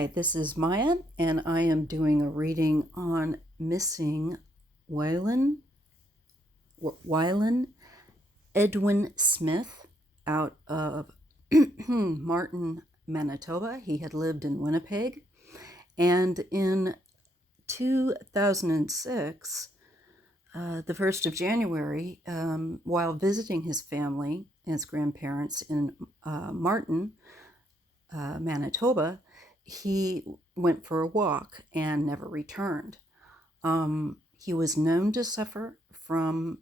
Hi, this is Maya, and I am doing a reading on missing Waylon Edwin Smith out of Martin, Manitoba. He had lived in Winnipeg, and in 2006, the 1st of January, while visiting his family, his grandparents in Martin, Manitoba, he went for a walk and never returned. He was known to suffer from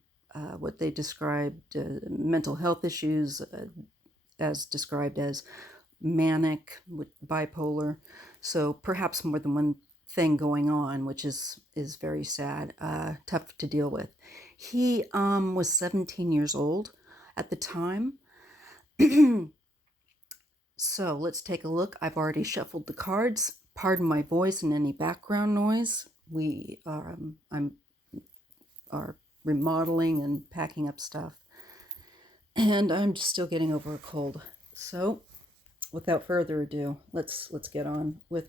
what they described mental health issues, as described as manic, bipolar. So perhaps more than one thing going on, which is very sad, tough to deal with. He was 17 years old at the time. So let's take a look. I've already shuffled the cards. Pardon my voice and any background noise. We are remodeling and packing up stuff, and I'm still getting over a cold. So, without further ado, let's get on with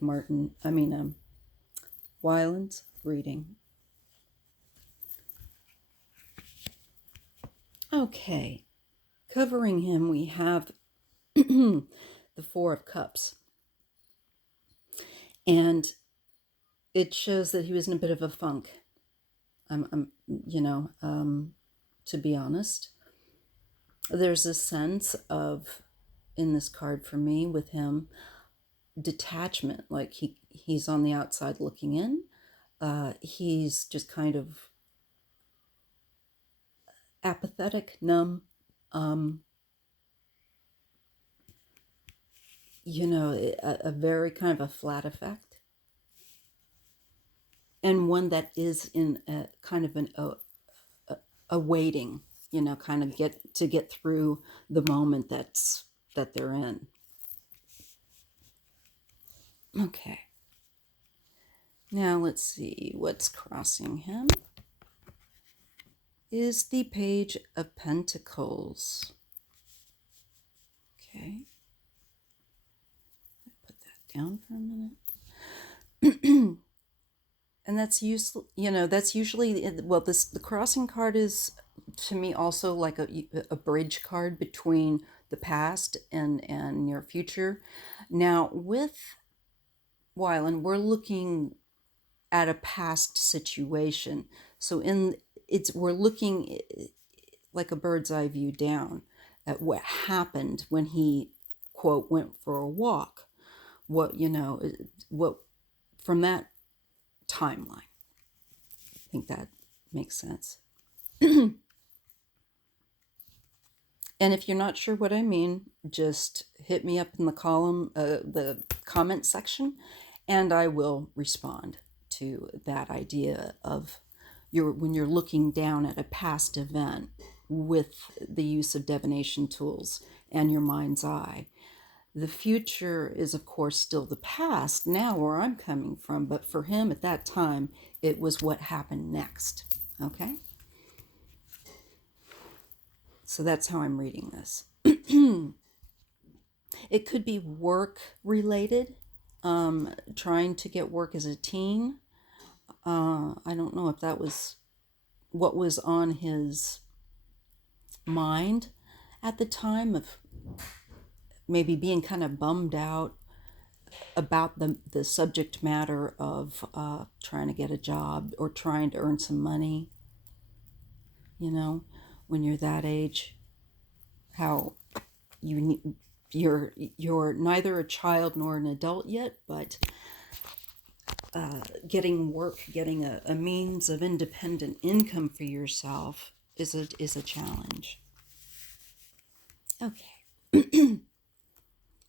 Waylon's reading. Okay, covering him, we have the Four of Cups. And it shows that he was in a bit of a funk. To be honest, there's a sense of, in this card for me with him, detachment. Like he's on the outside looking in. He's just kind of apathetic, numb. A very kind of a flat effect, and one that is in a kind of a waiting, kind of get through the moment that they're in. Okay. Now let's see what's crossing him. Is the Page of Pentacles. Okay. Put that down for a minute. And that's useful, that's usually, the crossing card is, to me, also like a bridge card between the past and your future. Now, with Waylon, we're looking at a past situation. So we're looking like a bird's eye view down at what happened when he, quote, went for a walk. What from that timeline. I think that makes sense. And if you're not sure what I mean, just hit me up in the comment section, and I will respond to that idea of when you're looking down at a past event with the use of divination tools and your mind's eye. The future is, of course, still the past now where I'm coming from, but for him at that time, it was what happened next. Okay? So that's how I'm reading this. It could be work related, trying to get work as a teen. I don't know if that was what was on his mind at the time, of maybe being kind of bummed out about the subject matter of trying to get a job or trying to earn some money. When you're that age, how you're neither a child nor an adult yet, but getting work, getting a means of independent income for yourself is a challenge. Okay.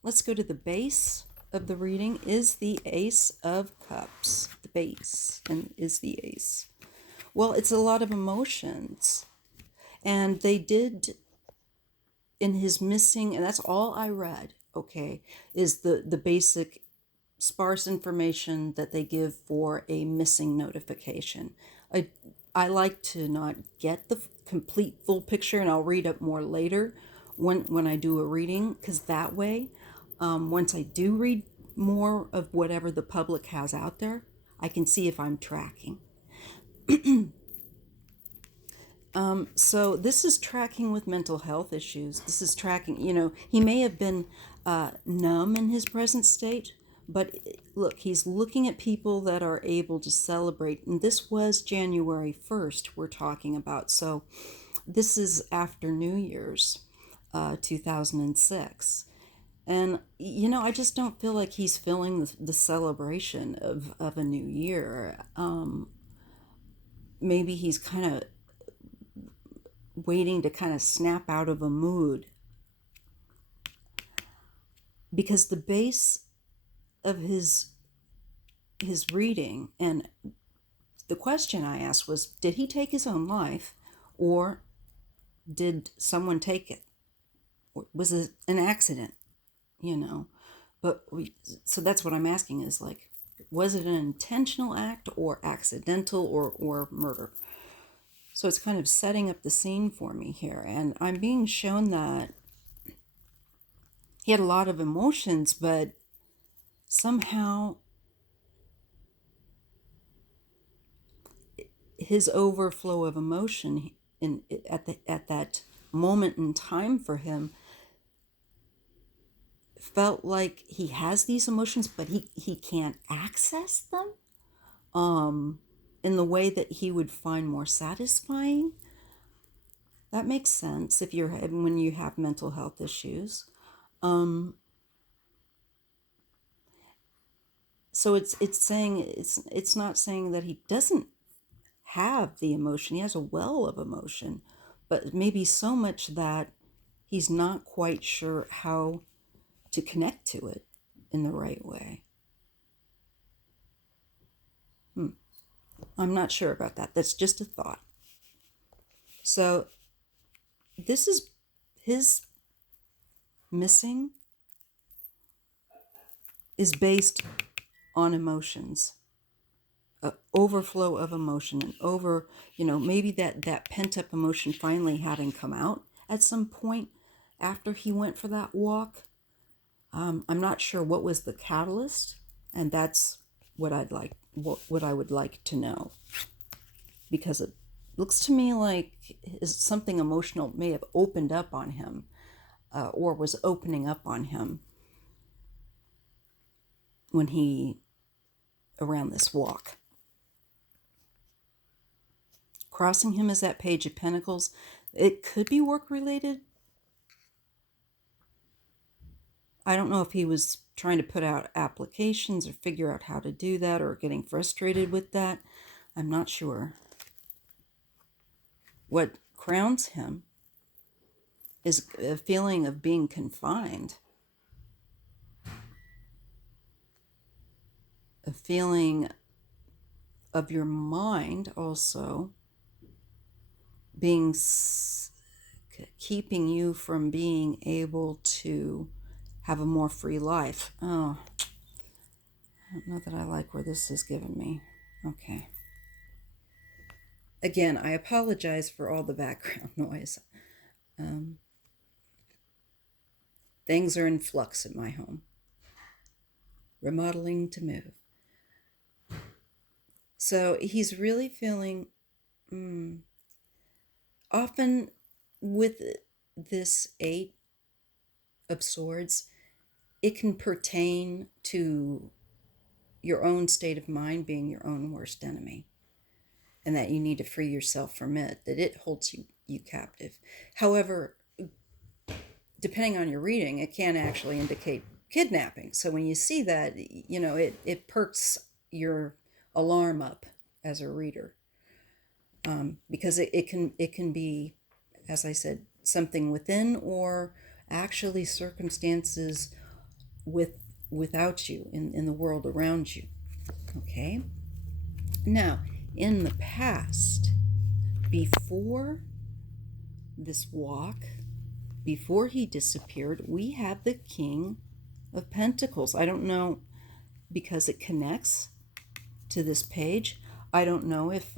Let's go to the base of the reading. Is the Ace of Cups. The base and is the Ace. Well, it's a lot of emotions. And they did, in his missing, and that's all I read, okay, is the basic sparse information that they give for a missing notification. I like to not get the complete full picture, and I'll read up more later when I do a reading, because that way, once I do read more of whatever the public has out there. I can see if I'm tracking. So this is tracking with mental health issues. This is tracking, he may have been numb in his present state, but look, he's looking at people that are able to celebrate. And this was January 1st we're talking about. So this is after New Year's, 2006. And, I just don't feel like he's feeling the celebration of a new year. Maybe he's kind of waiting to kind of snap out of a mood, because the base of his reading and the question I asked was, did he take his own life, or did someone take it? Or was it an accident? But so that's what I'm asking, is like, was it an intentional act or accidental or murder? So it's kind of setting up the scene for me here. And I'm being shown that he had a lot of emotions, but somehow his overflow of emotion at that moment in time for him felt like he has these emotions, but he can't access them in the way that he would find more satisfying. That makes sense when you have mental health issues. So it's saying it's not saying that he doesn't have the emotion. He has a well of emotion, but maybe so much that he's not quite sure how to connect to it in the right way. I'm not sure about that. That's just a thought. So this is his missing is based on emotions, overflow of emotion, and maybe that pent-up emotion finally having come out at some point after he went for that walk. I'm not sure what was the catalyst, and that's what what I would like to know, because it looks to me like something emotional may have opened up on him, or was opening up on him when around this walk. Crossing him is that Page of Pentacles. It could be work related. I don't know if he was trying to put out applications or figure out how to do that, or getting frustrated with that. I'm not sure. What crowns him is a feeling of being confined, a feeling of your mind also keeping you from being able to have a more free life. Oh, I don't know that I like where this is giving me. Okay. Again, I apologize for all the background noise. Things are in flux in my home. Remodeling to move. So he's really feeling, often with this Eight of Swords, it can pertain to your own state of mind being your own worst enemy, and that you need to free yourself from it, that it holds you captive. However, depending on your reading, it can actually indicate kidnapping. So when you see that, it perks your alarm up as a reader, because it can be, as I said, something within, or actually circumstances without you in the world around you. Okay. Now, in the past, before this walk, before he disappeared, we have the King of Pentacles. I don't know, because it connects to this page. I don't know if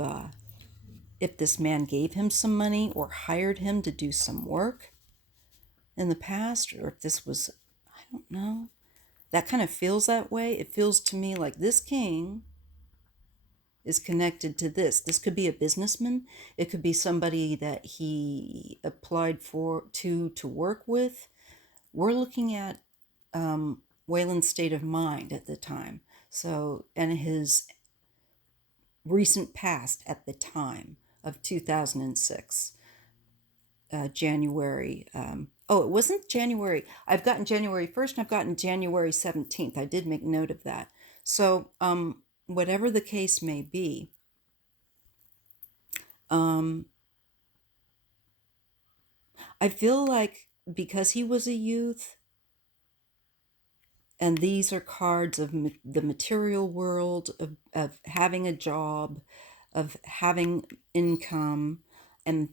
this man gave him some money or hired him to do some work in the past, or if this was, I don't know. that kind of feels that way. It feels to me like this king is connected to this. This could be a businessman. It could be somebody that he applied to work with. We're looking at Waylon's state of mind at the time. So, and his recent past at the time of 2006, January. It wasn't January. I've gotten January 1st and I've gotten January 17th. I did make note of that. So, whatever the case may be, I feel like because he was a youth, and these are cards of the material world, of having a job, of having income, and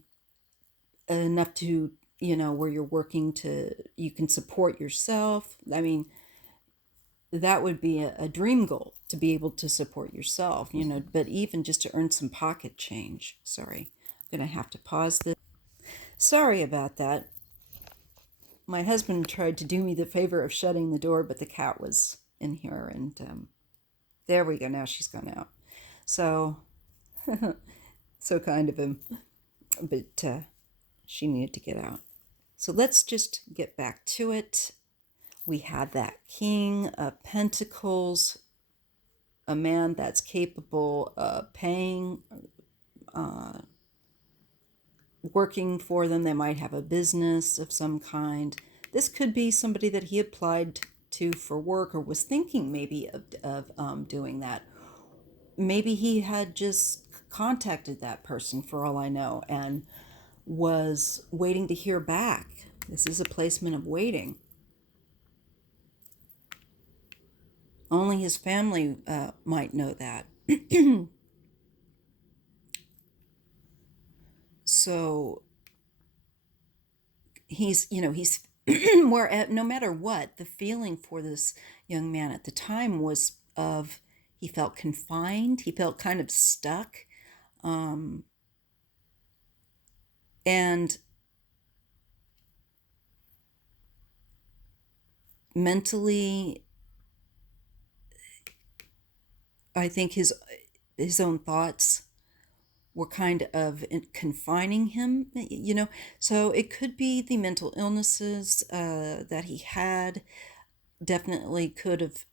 enough to, where you're working you can support yourself. I mean, that would be a dream goal, to be able to support yourself, but even just to earn some pocket change. Sorry, I'm going to have to pause this. Sorry about that. My husband tried to do me the favor of shutting the door, but the cat was in here, and there we go. Now she's gone out. So, so kind of him, but she needed to get out. So let's just get back to it. We had that King of Pentacles, a man that's capable of paying, working for them. They might have a business of some kind. This could be somebody that he applied to for work, or was thinking maybe of doing that. Maybe he had just contacted that person, for all I know, and was waiting to hear back. This is a placement of waiting. Only his family might know that. So he's where, no matter what, the feeling for this young man at the time was of, he felt confined, he felt kind of stuck, and mentally, I think his own thoughts were kind of confining him, So it could be the mental illnesses that he had. Definitely could have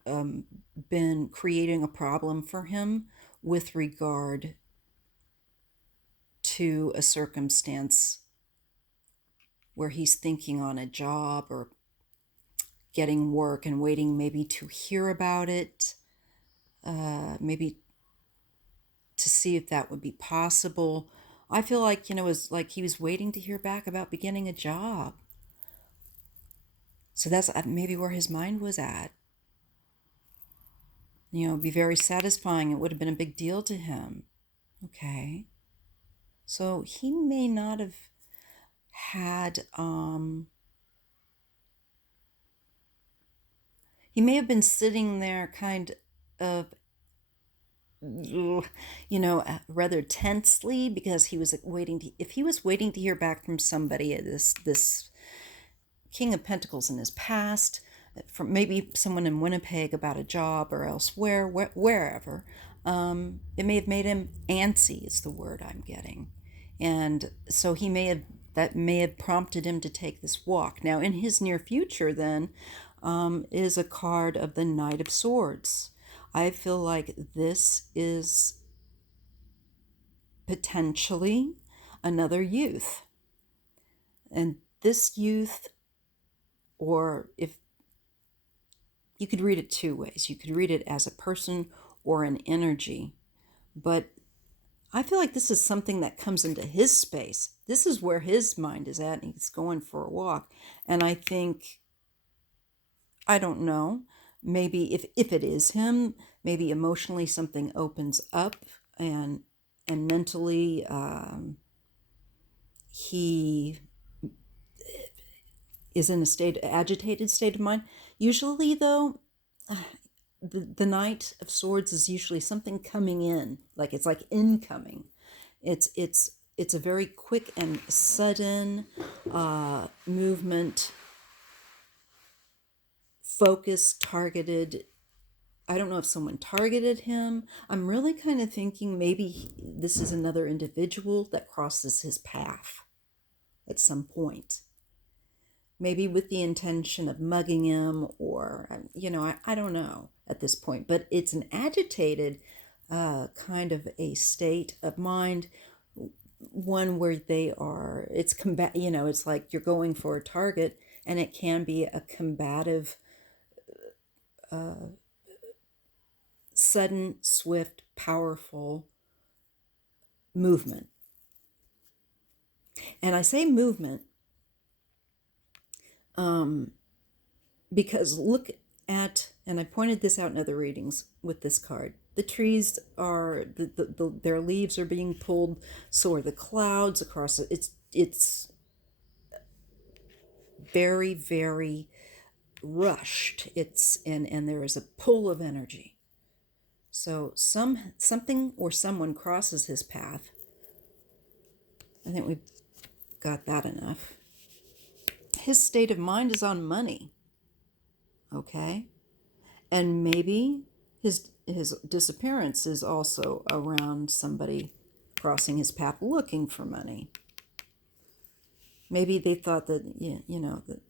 been creating a problem for him with regard to a circumstance where he's thinking on a job or getting work and waiting maybe to hear about it, maybe to see if that would be possible. I feel like, it was like he was waiting to hear back about beginning a job. So that's maybe where his mind was at. It'd be very satisfying. It would have been a big deal to him. Okay. So he may not have had, he may have been sitting there kind of, rather tensely, because he was if he was waiting to hear back from somebody, this King of Pentacles in his past, from maybe someone in Winnipeg about a job or elsewhere, wherever, it may have made him antsy, is the word I'm getting. And so that may have prompted him to take this walk. Now, in his near future, then, is a card of the Knight of Swords. I feel like this is potentially another youth. And this youth, or if you could read it two ways, you could read it as a person or an energy. But I feel like this is something that comes into his space. This is where his mind is at, and he's going for a walk. And I think, I don't know, maybe if it is him, maybe emotionally something opens up, and mentally he is in a agitated state of mind. Usually, though, the Knight of Swords is usually something coming in, like it's like incoming. It's a very quick and sudden movement focused, targeted. I don't know if someone targeted him. I'm really kind of thinking maybe this is another individual that crosses his path at some point. Maybe with the intention of mugging him, or, I don't know at this point. But it's an agitated kind of a state of mind, one where it's it's like you're going for a target, and it can be a combative, sudden, swift, powerful movement. And I say movement because look at, and I pointed this out in other readings with this card, the trees are, their leaves are being pulled, so are the clouds across it. It's very, very rushed. And there is a pull of energy. So something or someone crosses his path. I think we've got that enough. His state of mind is on money. Okay? And maybe his disappearance is also around somebody crossing his path looking for money. Maybe they thought that,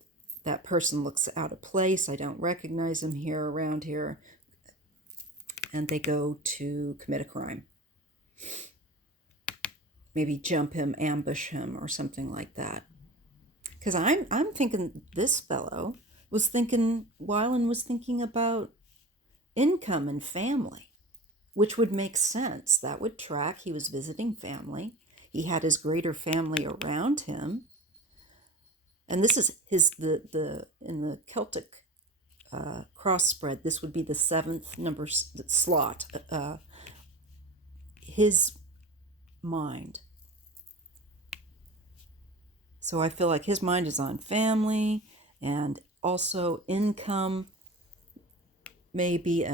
that person looks out of place. I don't recognize him around here. And they go to commit a crime. Maybe jump him, ambush him, or something like that. Because I'm thinking this fellow was thinking, Waylon was thinking about income and family, which would make sense. That would track. He was visiting family. He had his greater family around him. And this is the in the Celtic cross spread, this would be the 7th number slot. His mind. So I feel like his mind is on family and also income. Maybe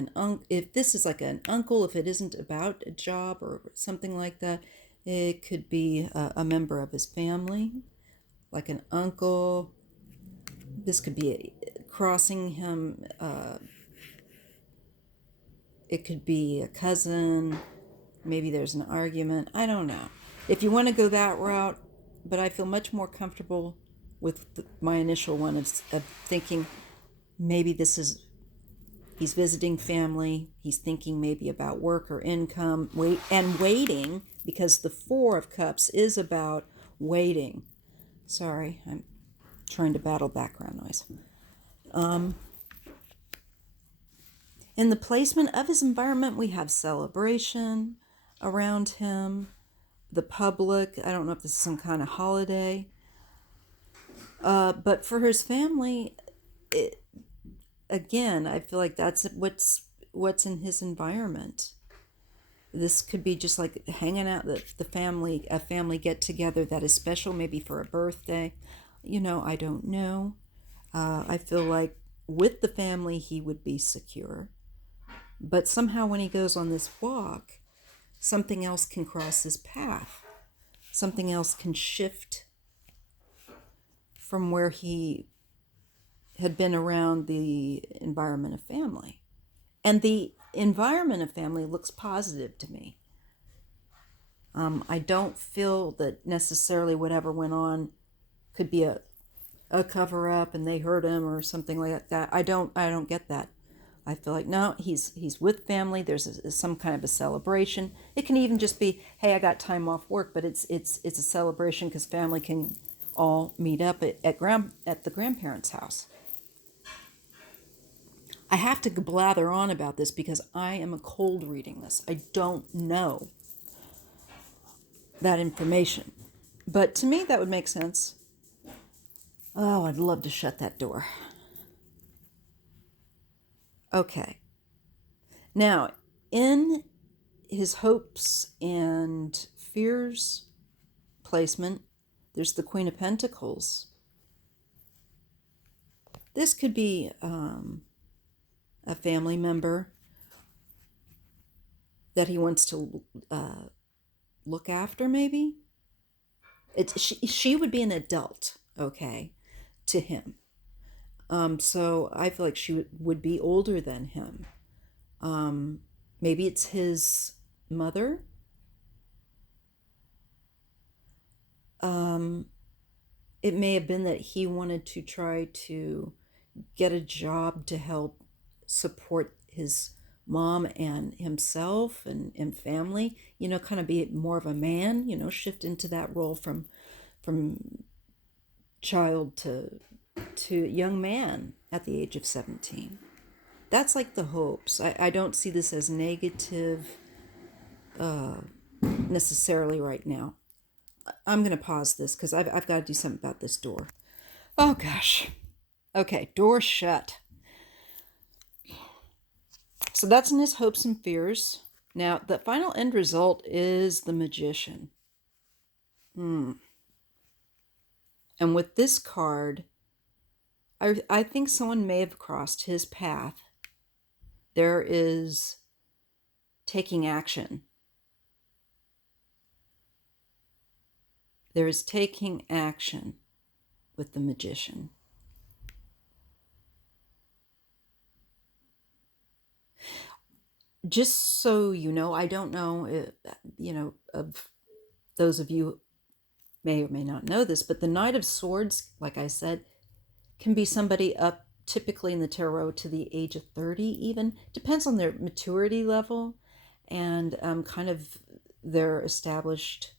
if this is like an uncle, if it isn't about a job or something like that, it could be a member of his family, like an uncle. This could be crossing him. It could be a cousin. Maybe there's an argument. I don't know. If you want to go that route, but I feel much more comfortable with my initial one of thinking maybe he's visiting family. He's thinking maybe about work or income, waiting, because the 4 of Cups is about waiting. Sorry, I'm trying to battle background noise. In the placement of his environment, we have celebration around him, the public. I don't know if this is some kind of holiday. But for his family, again, I feel like that's what's in his environment. This could be just like hanging out, a family get together that is special, maybe for a birthday. I don't know. I feel like with the family, he would be secure. But somehow when he goes on this walk, something else can cross his path. Something else can shift from where he had been around the environment of family. And the environment of family looks positive to me. I don't feel that necessarily whatever went on could be a cover-up and they hurt him or something like that. I don't get that. I feel like, no, he's with family. There's some kind of a celebration. It can even just be, hey, I got time off work, but it's a celebration because family can all meet up at the grandparents' house. I have to blather on about this because I am a cold reading this. I don't know that information. But to me, that would make sense. Oh, I'd love to shut that door. Okay. Now, in his hopes and fears placement, there's the Queen of Pentacles. This could be a family member that he wants to look after, maybe. She would be an adult, okay, to him. So I feel like she would be older than him. Maybe it's his mother. It may have been that he wanted to try to get a job to help support his mom and himself and family, kind of be more of a man, shift into that role from child to young man at the age of 17. That's like the hopes. I don't see this as negative necessarily right now. I'm going to pause this because I've got to do something about this door. Oh, gosh. Okay, door shut. So that's in his hopes and fears. Now, the final end result is the Magician. And with this card, I think someone may have crossed his path. There is taking action. There is taking action with the Magician. Just so you know, I don't know, of those of you who may or may not know this, but the Knight of Swords, like I said, can be somebody up typically in the tarot to the age of 30 even. Depends on their maturity level and kind of their established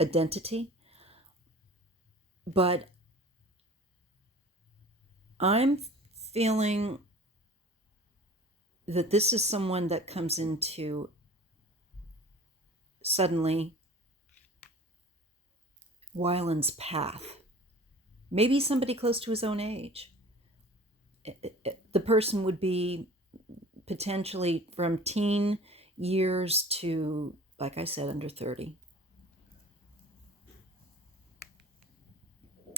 identity. But I'm feeling that this is someone that comes into suddenly Waylon's path. Maybe somebody close to his own age. The person would be potentially from teen years to, like I said, under 30.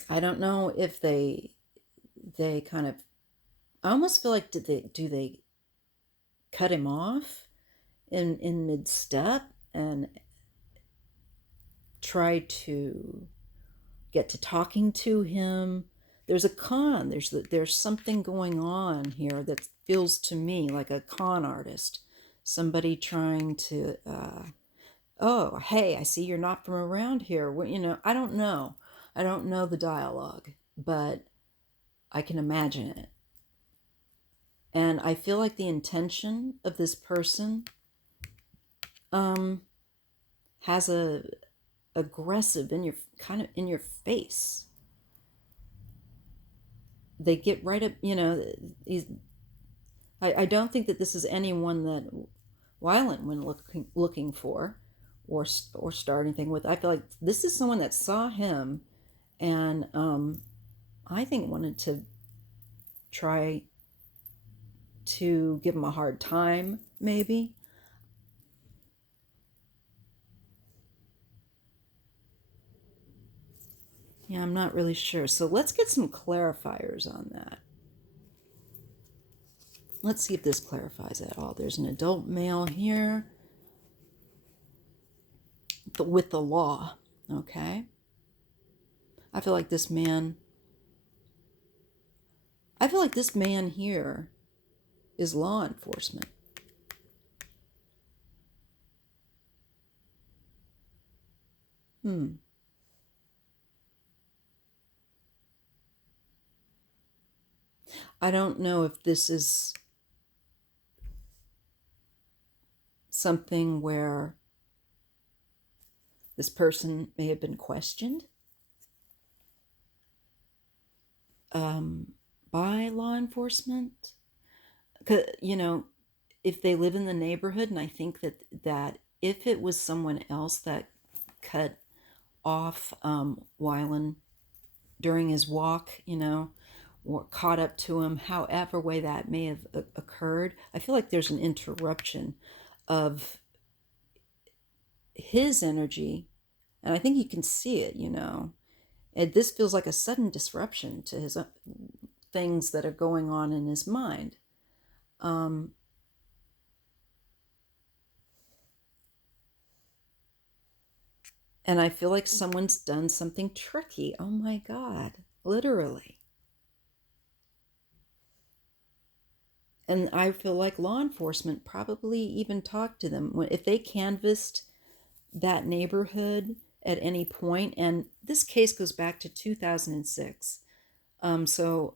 I don't know if they kind of, I almost feel like do they cut him off in mid step and try to get to talking to him. There's a con. There's something going on here that feels to me like a con artist, somebody trying to. Oh, hey, I see you're not from around here. Well, I don't know. I don't know the dialogue, but I can imagine it. And I feel like the intention of this person has a aggressive in your kind of in your face. They get right up, I don't think that this is anyone that Waylon went looking for or start anything with. I feel like this is someone that saw him and I think wanted to try to give him a hard time, maybe. Yeah, I'm not really sure. So let's get some clarifiers on that. Let's see if this clarifies at all. There's an adult male here with the law, okay? I feel like this man here is law enforcement. I don't know if this is something where this person may have been questioned by law enforcement. 'Cause, if they live in the neighborhood, and I think that if it was someone else that cut off Waylon during his walk, or caught up to him, however way that may have occurred, I feel like there's an interruption of his energy, and I think you can see it, and this feels like a sudden disruption to his things that are going on in his mind. And I feel like someone's done something tricky. Oh my God. literally. And I feel like law enforcement probably even talked to them if they canvassed that neighborhood at any point. And this case goes back to 2006. So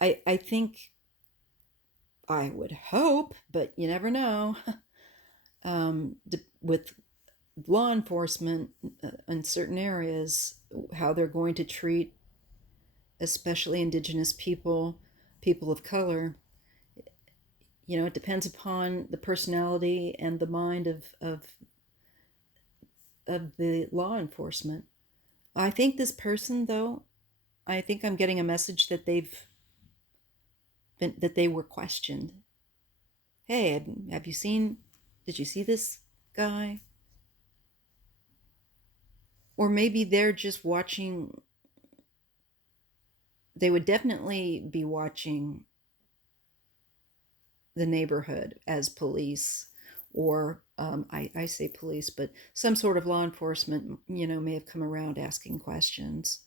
I think, I would hope, but you never know, with law enforcement in certain areas, how they're going to treat especially Indigenous people, people of color. It depends upon the personality and the mind of the law enforcement. I think this person, though, I think I'm getting a message that they were questioned. Hey, have you seen? Did you see this guy? Or maybe they're just watching. They would definitely be watching the neighborhood as police, or I say police, but some sort of law enforcement, may have come around asking questions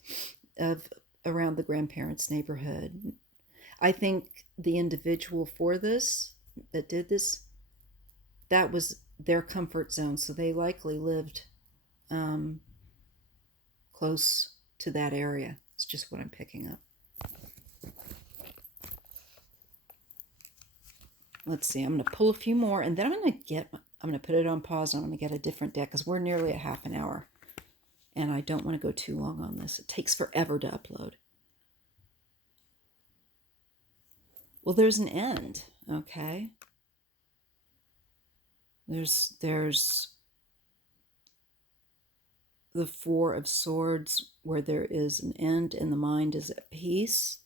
of around the grandparents' neighborhood. I think the individual for this, that did this, that was their comfort zone, so they likely lived um, close to that area. It's just what I'm picking up. Let's see, I'm going to pull a few more, and then I'm going to put it on pause, and I'm going to get a different deck, because we're nearly at half an hour, and I don't want to go too long on this. It takes forever to upload. Well, there's an end, okay? There's the Four of Swords, where there is an end and the mind is at peace.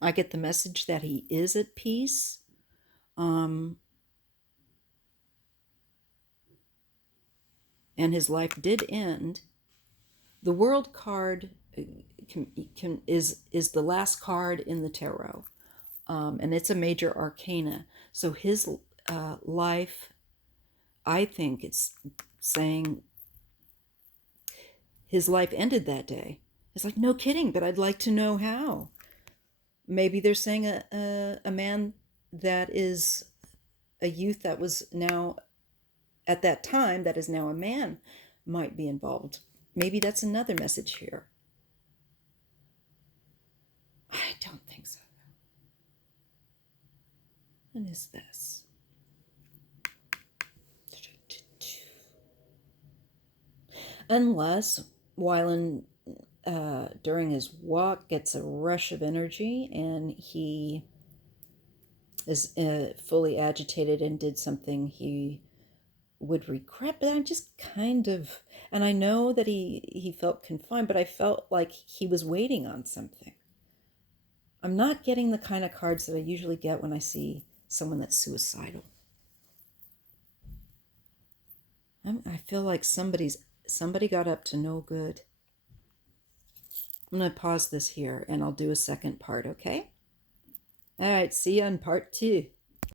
I get the message that he is at peace. And his life did end. The World card is the last card in the tarot, and it's a major arcana. So his life, I think it's saying his life ended that day. It's like, no kidding, but I'd like to know how. Maybe they're saying a man that is a youth that was now, at that time, that is now a man, might be involved. Maybe that's another message here. I don't think so. What is this? Unless Waylon, during his walk, gets a rush of energy and he is fully agitated and did something he would regret. But I'm just kind of, and I know that he felt confined, but I felt like he was waiting on something. I'm not getting the kind of cards that I usually get when I see someone that's suicidal. I feel like somebody got up to no good. I'm going to pause this here and I'll do a second part, okay? All right, see you on part 2.